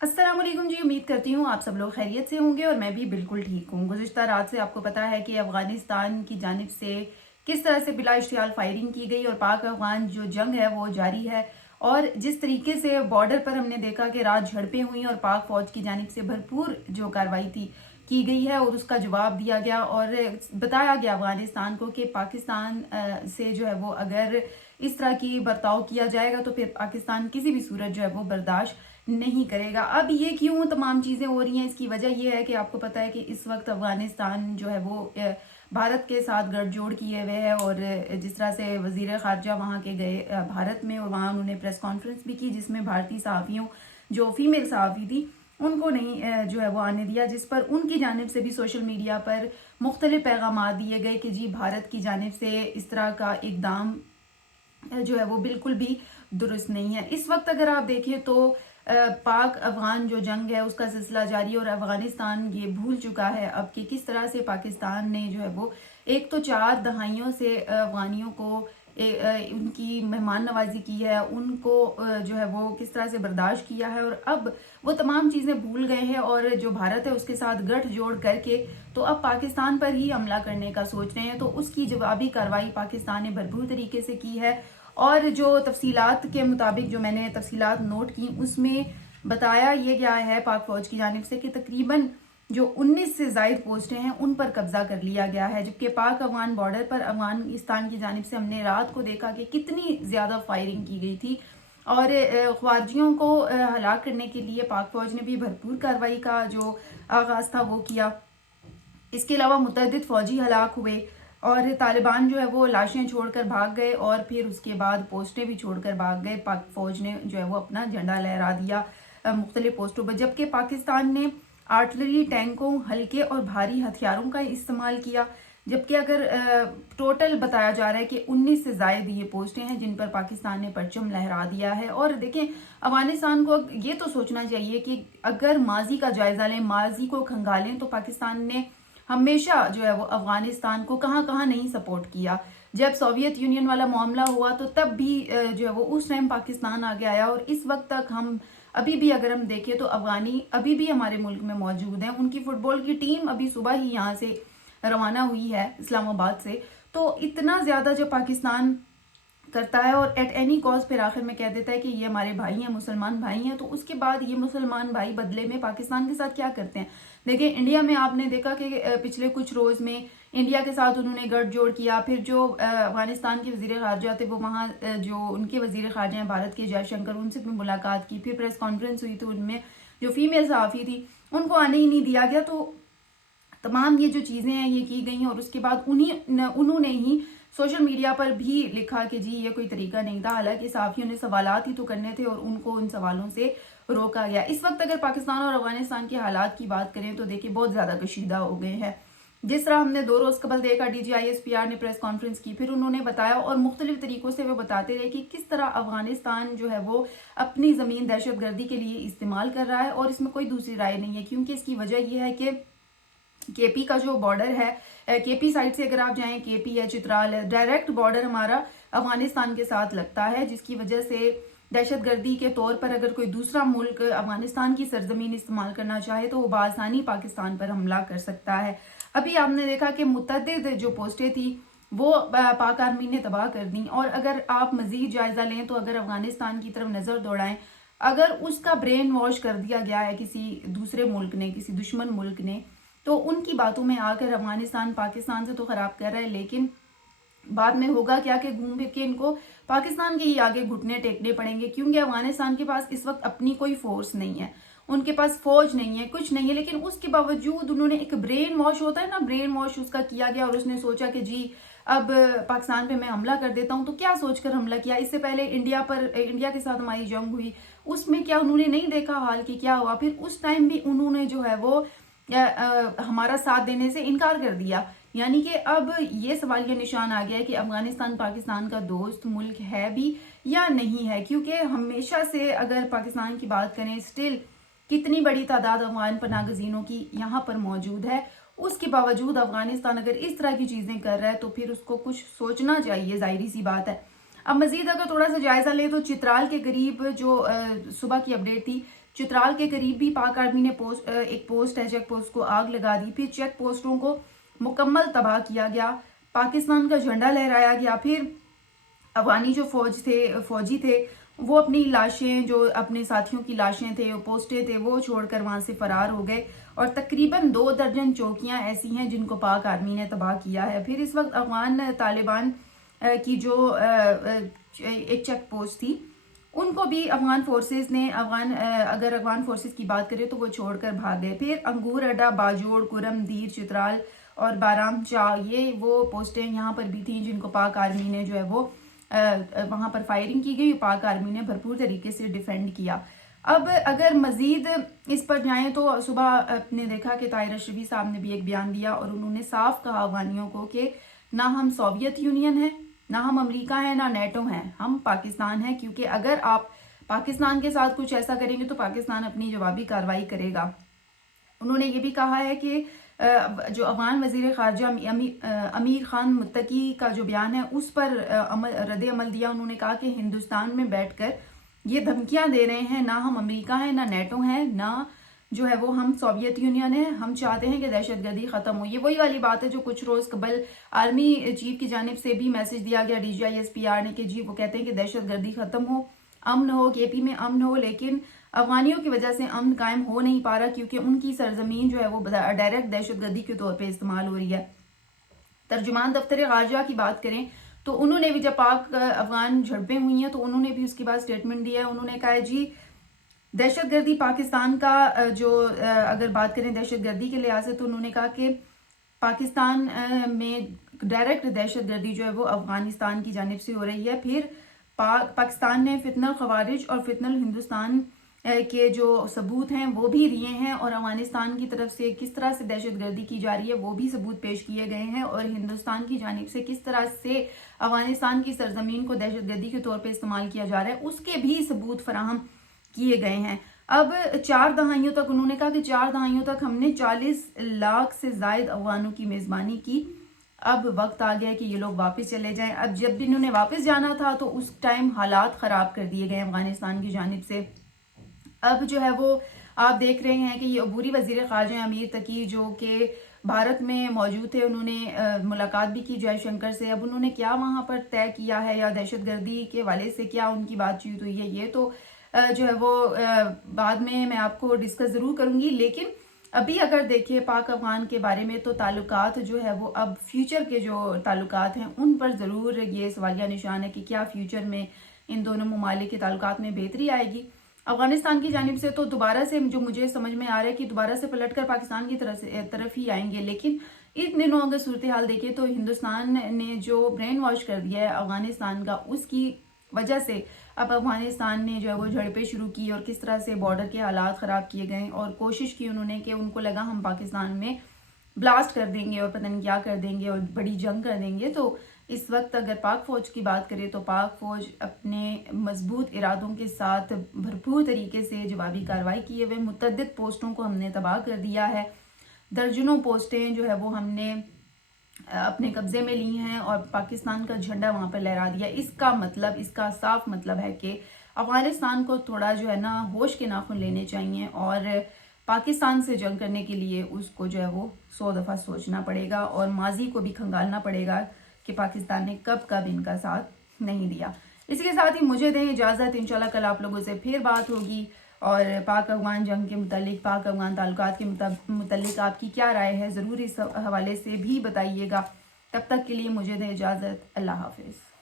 अस्सलाम वालेकुम जी। उम्मीद करती हूँ आप सब लोग खैरियत से होंगे और मैं भी बिल्कुल ठीक हूँ। गुज़िश्ता रात से आपको पता है कि अफगानिस्तान की जानिब से किस तरह से बिला इश्तियाल फायरिंग की गई और पाक अफगान जो जंग है वो जारी है। और जिस तरीके से बॉर्डर पर हमने देखा कि रात झड़पें हुई और पाक फौज की जानिब से भरपूर जो कार्रवाई थी की गई है और उसका जवाब दिया गया और बताया गया अफगानिस्तान को कि पाकिस्तान से जो है वो अगर इस तरह की बर्ताव किया जाएगा तो फिर पाकिस्तान किसी भी सूरत जो है वो बर्दाश्त नहीं करेगा। अब ये क्यों तमाम चीजें हो रही हैं, इसकी वजह ये है कि आपको पता है कि इस वक्त अफगानिस्तान जो है वो भारत के साथ गठजोड़ किए हुए है और जिस तरह से वजीर खारजा वहाँ के गए भारत में और वहाँ उन्होंने प्रेस कॉन्फ्रेंस भी की जिसमें भारतीय सहाफ़ियों जो फीमेल सहाफ़ी थी उनको नहीं जो है वो आने दिया, जिस पर उनकी जानिब से भी सोशल मीडिया पर मुख्तलिफ पैगाम दिए गए कि जी भारत की जानिब से इस तरह का इकदाम जो है वो बिल्कुल भी दुरुस्त नहीं है। इस वक्त अगर आप देखें तो पाक अफगान जो जंग है उसका सिलसिला जारी है और अफगानिस्तान ये भूल चुका है अब कि किस तरह से पाकिस्तान ने जो है वो एक तो 4 दहाइयों से अफगानियों को उनकी मेहमान नवाजी की है, उनको जो है वो किस तरह से बर्दाश्त किया है और अब वो तमाम चीज़ें भूल गए हैं और जो भारत है उसके साथ गठ जोड़ करके तो अब पाकिस्तान पर ही हमला करने का सोच रहे हैं। तो उसकी जवाबी कार्रवाई पाकिस्तान ने भरपूर तरीके से की है और जो तफसीलात के मुताबिक जो मैंने तफसीलात नोट की उसमें बताया ये गया है पाक फौज की जानिब से कि तकरीबन जो 19 से जायद पोस्टें हैं उन पर कब्जा कर लिया गया है, जबकि पाक अफगान बॉर्डर पर अफगानिस्तान की जानिब से हमने रात को देखा कि कितनी ज्यादा फायरिंग की गई थी और ख्वारजियों को हलाक करने के लिए पाक फौज ने भी भरपूर कार्रवाई का जो आगाज था वो किया। इसके अलावा मुतअद्दिद फौजी हलाक हुए और तालिबान जो है वो लाशें छोड़कर भाग गए और फिर उसके बाद पोस्टें भी छोड़कर भाग गए। पाक फौज ने जो है वो अपना झंडा लहरा दिया मुख्तलिफ पोस्टों पर, जबकि पाकिस्तान ने आर्टिलरी, टैंकों, हल्के और भारी हथियारों का इस्तेमाल किया। जबकि अगर टोटल बताया जा रहा है कि 19 से ज्यादा ये पोस्टें हैं जिन पर पाकिस्तान ने परचम लहरा दिया है। और देखें अफगानिस्तान को ये तो सोचना चाहिए कि अगर माजी का जायजा लें, माजी को खंगालें तो पाकिस्तान ने हमेशा जो है वो अफगानिस्तान को कहाँ कहाँ नहीं सपोर्ट किया। जब सोवियत यूनियन वाला मामला हुआ तो तब भी जो है वो उस टाइम पाकिस्तान आगे आया और इस वक्त तक हम अभी भी अगर हम देखें तो अफगानी अभी भी हमारे मुल्क में मौजूद हैं। उनकी फुटबॉल की टीम अभी सुबह ही यहाँ से रवाना हुई है इस्लामाबाद से। तो इतना ज्यादा जो पाकिस्तान करता है और एट एनी कॉस्ट फिर आखिर में कह देता है कि ये हमारे भाई हैं, मुसलमान भाई हैं, तो उसके बाद ये मुसलमान भाई बदले में पाकिस्तान के साथ क्या करते हैं। देखिए इंडिया में आपने देखा कि पिछले कुछ रोज में इंडिया के साथ उन्होंने गठजोड़ किया। फिर जो अफगानिस्तान के वजीर खारजा थे वो वहाँ जो उनके वजीर खारजा हैं भारत के जयशंकर, उनसे भी मुलाकात की। फिर प्रेस कॉन्फ्रेंस हुई तो उनमें जो फीमेल सहाफ़ी थी उनको आने ही नहीं दिया गया। तो तमाम ये जो चीजें हैं ये की गई हैं और उसके बाद उन्होंने ही सोशल मीडिया पर भी लिखा कि जी ये कोई तरीका नहीं था। हालांकि सहाफियों ने सवालात ही तो करने थे और उनको उन सवालों से रोका गया। इस वक्त अगर पाकिस्तान और अफगानिस्तान के हालात की बात करें तो देखिए बहुत ज्यादा कशीदा हो गए हैं। जिस तरह हमने 2 रोज कबल देखा DGISPR ने प्रेस कॉन्फ्रेंस की, फिर उन्होंने बताया और मुख्तलिफ तरीकों से वो बताते रहे कि किस तरह अफगानिस्तान जो है वो अपनी जमीन दहशतगर्दी के लिए इस्तेमाल कर रहा है और इसमें कोई दूसरी राय नहीं है। क्योंकि इसकी वजह यह है कि केपी का जो बॉर्डर है, केपी साइड से अगर आप जाएं, केपी है, चित्राल है, डायरेक्ट बॉर्डर हमारा अफगानिस्तान के साथ लगता है, जिसकी वजह से दहशतगर्दी के तौर पर अगर कोई दूसरा मुल्क अफगानिस्तान की सरजमीन इस्तेमाल करना चाहे तो वो बासानी पाकिस्तान पर हमला कर सकता है। अभी आपने देखा कि मुतअद्दिद जो पोस्टें थी वो पाक आर्मी ने तबाह कर दी। और अगर आप मजीद जायजा लें तो अगर अफगानिस्तान की तरफ नजर दौड़ाएं, अगर उसका ब्रेन वॉश कर दिया गया है किसी दूसरे मुल्क ने, किसी दुश्मन मुल्क ने, तो उनकी बातों में आकर अफगानिस्तान पाकिस्तान से तो खराब कर रहा है, लेकिन बाद में होगा क्या कि घूम फिर के इनको पाकिस्तान के ही आगे घुटने टेकने पड़ेंगे। क्योंकि अफगानिस्तान के पास इस वक्त अपनी कोई फोर्स नहीं है, उनके पास फौज नहीं है, कुछ नहीं है, लेकिन उसके बावजूद उन्होंने एक ब्रेन वॉश होता है ना, ब्रेन वॉश उसका किया गया और उसने सोचा कि जी अब पाकिस्तान पे मैं हमला कर देता हूं। तो क्या सोचकर हमला किया? इससे पहले इंडिया के साथ हमारी जंग हुई, उसमें क्या उन्होंने नहीं देखा हाल कि क्या हुआ? फिर उस टाइम भी उन्होंने जो है वो हमारा साथ देने से इनकार कर दिया। यानी कि अब ये सवाल ये निशान आ गया है कि अफगानिस्तान पाकिस्तान का दोस्त मुल्क है भी या नहीं है। क्योंकि हमेशा से अगर पाकिस्तान की बात करें, स्टिल कितनी बड़ी तादाद अफगान पनागजीनों की यहाँ पर मौजूद है, उसके बावजूद अफगानिस्तान अगर इस तरह की चीजें कर रहा है तो फिर उसको कुछ सोचना चाहिए, जाहिर सी बात है। अब मजीद अगर थोड़ा सा जायजा ले तो चित्राल के करीब जो सुबह की अपडेट थी چترال کے قریب بھی پاک آرمی نے ایک پوسٹ ہے چیک پوسٹ کو آگ لگا دی، پھر چیک پوسٹوں کو مکمل تباہ کیا گیا، پاکستان کا جھنڈا لہرایا گیا، پھر افغانی جو فوجی تھے وہ اپنی لاشیں، جو اپنے ساتھیوں کی لاشیں تھے، پوسٹیں تھے، وہ چھوڑ کر وہاں سے فرار ہو گئے، اور تقریباً 2 درجن چوکیاں ایسی ہیں جن کو پاک آرمی نے تباہ کیا ہے۔ پھر اس وقت افغان طالبان کی جو ایک چیک پوسٹ تھی ان کو بھی افغان فورسز نے اگر افغان فورسز کی بات کریں تو وہ چھوڑ کر بھاگ گئے۔ پھر انگور اڈا، باجوڑ، کرم دیر، چترال اور بارام چاہ، یہ وہ پوسٹیں یہاں پر بھی تھیں جن کو پاک آرمی نے جو ہے وہ وہاں پر فائرنگ کی گئی، پاک آرمی نے بھرپور طریقے سے ڈیفینڈ کیا۔ اب اگر مزید اس پر جائیں تو صبح آپ نے دیکھا کہ طاہر اشرفی صاحب نے بھی ایک بیان دیا اور انہوں نے صاف کہا افغانیوں کو کہ نہ ہم سوویت یونین ہیں، نہ ہم امریکہ ہیں، نہ نیٹو ہیں، ہم پاکستان ہیں، کیونکہ اگر آپ پاکستان کے ساتھ کچھ ایسا کریں گے تو پاکستان اپنی جوابی کارروائی کرے گا۔ انہوں نے یہ بھی کہا ہے کہ جو افغان وزیر خارجہ امیر خان متقی کا جو بیان ہے اس پر رد عمل دیا۔ انہوں نے کہا کہ ہندوستان میں بیٹھ کر یہ دھمکیاں دے رہے ہیں، نہ ہم امریکہ ہیں، نہ نیٹو ہیں، نہ جو ہے وہ ہم سوویت یونین ہے، ہم چاہتے ہیں کہ دہشت گردی ختم ہو۔ یہ وہی والی بات ہے جو کچھ روز قبل آرمی چیف کی جانب سے بھی میسج دیا گیا DGI-SPR نے کہ جی وہ کہتے ہیں کہ دہشت گردی ختم ہو، امن ہو، KP میں امن ہو، لیکن افغانیوں کی وجہ سے امن قائم ہو نہیں پا رہا کیونکہ ان کی سرزمین جو ہے وہ ڈائریکٹ دہشت گردی کے طور پہ استعمال ہو رہی ہے۔ ترجمان دفتر خارجہ کی بات کریں تو انہوں نے بھی جب پاک افغان جھڑپیں ہوئی ہیں تو انہوں نے بھی اس کے بعد سٹیٹمنٹ دیا ہے۔ انہوں نے کہا ہے جی دہشت گردی پاکستان کا جو اگر بات کریں دہشت گردی کے لحاظ سے تو انہوں نے کہا کہ پاکستان میں ڈائریکٹ دہشت گردی جو ہے وہ افغانستان کی جانب سے ہو رہی ہے۔ پھر پاکستان نے فتنہ الخوارج اور فتنہ الہندوستان کے جو ثبوت ہیں وہ بھی دیے ہیں، اور افغانستان کی طرف سے کس طرح سے دہشت گردی کی جا رہی ہے وہ بھی ثبوت پیش کیے گئے ہیں، اور ہندوستان کی جانب سے کس طرح سے افغانستان کی سرزمین کو دہشت گردی کے طور پہ استعمال کیا جا رہا ہے اس کے بھی ثبوت فراہم کیے گئے ہیں۔ اب 4 دہائیوں تک انہوں نے کہا کہ 4 دہائیوں تک ہم نے 40 لاکھ سے زائد افغانوں کی میزبانی کی، اب وقت آ گیا کہ یہ لوگ واپس چلے جائیں۔ اب جب بھی انہوں نے واپس جانا تھا تو اس ٹائم حالات خراب کر دیے گئے افغانستان کی جانب سے۔ اب جو ہے وہ آپ دیکھ رہے ہیں کہ یہ عبوری وزیر خارجہ امیر تقی جو کہ بھارت میں موجود تھے، انہوں نے ملاقات بھی کی جے شنکر سے۔ اب انہوں نے کیا وہاں پر طے کیا ہے یا دہشت گردی کے حوالے سے کیا ان کی بات چیت ہوئی ہے یہ تو جو ہے وہ بعد میں آپ کو ڈسکس ضرور کروں گی، لیکن ابھی اگر دیکھیں پاک افغان کے بارے میں تو تعلقات جو ہے وہ اب فیوچر کے جو تعلقات ہیں ان پر ضرور یہ سوالیہ نشان ہے کہ کیا فیوچر میں ان دونوں ممالک کے تعلقات میں بہتری آئے گی۔ افغانستان کی جانب سے تو دوبارہ سے جو مجھے سمجھ میں آ رہا ہے کہ دوبارہ سے پلٹ کر پاکستان کی طرف ہی آئیں گے، لیکن ان دنوں اگر صورتحال دیکھیں تو ہندوستان نے جو برین واش کر دیا ہے افغانستان کا، اس کی وجہ سے اب افغانستان نے جو ہے وہ جھڑپیں شروع کی اور کس طرح سے بارڈر کے حالات خراب کیے گئے اور کوشش کی انہوں نے کہ ان کو لگا ہم پاکستان میں بلاسٹ کر دیں گے اور پتہ نہیں کیا کر دیں گے اور بڑی جنگ کر دیں گے۔ تو اس وقت اگر پاک فوج کی بات کریں تو پاک فوج اپنے مضبوط ارادوں کے ساتھ بھرپور طریقے سے جوابی کارروائی کیے ہوئے متعدد پوسٹوں کو ہم نے تباہ کر دیا ہے، درجنوں پوسٹیں جو ہے وہ ہم نے اپنے قبضے میں لی ہیں اور پاکستان کا جھنڈا وہاں پر لہرا دیا۔ اس کا صاف مطلب ہے کہ افغانستان کو تھوڑا جو ہے نا ہوش کے ناخن لینے چاہیے اور پاکستان سے جنگ کرنے کے لیے اس کو جو ہے وہ 100 دفعہ سوچنا پڑے گا اور ماضی کو بھی کھنگالنا پڑے گا کہ پاکستان نے کب ان کا ساتھ نہیں دیا۔ اسی کے ساتھ ہی مجھے دیں اجازت، انشاءاللہ کل آپ لوگوں سے پھر بات ہوگی اور پاک افغان جنگ کے متعلق، پاک افغان تعلقات کے متعلق آپ کی کیا رائے ہے ضرور اس حوالے سے بھی بتائیے گا۔ تب تک کے لیے مجھے دیں اجازت، اللہ حافظ۔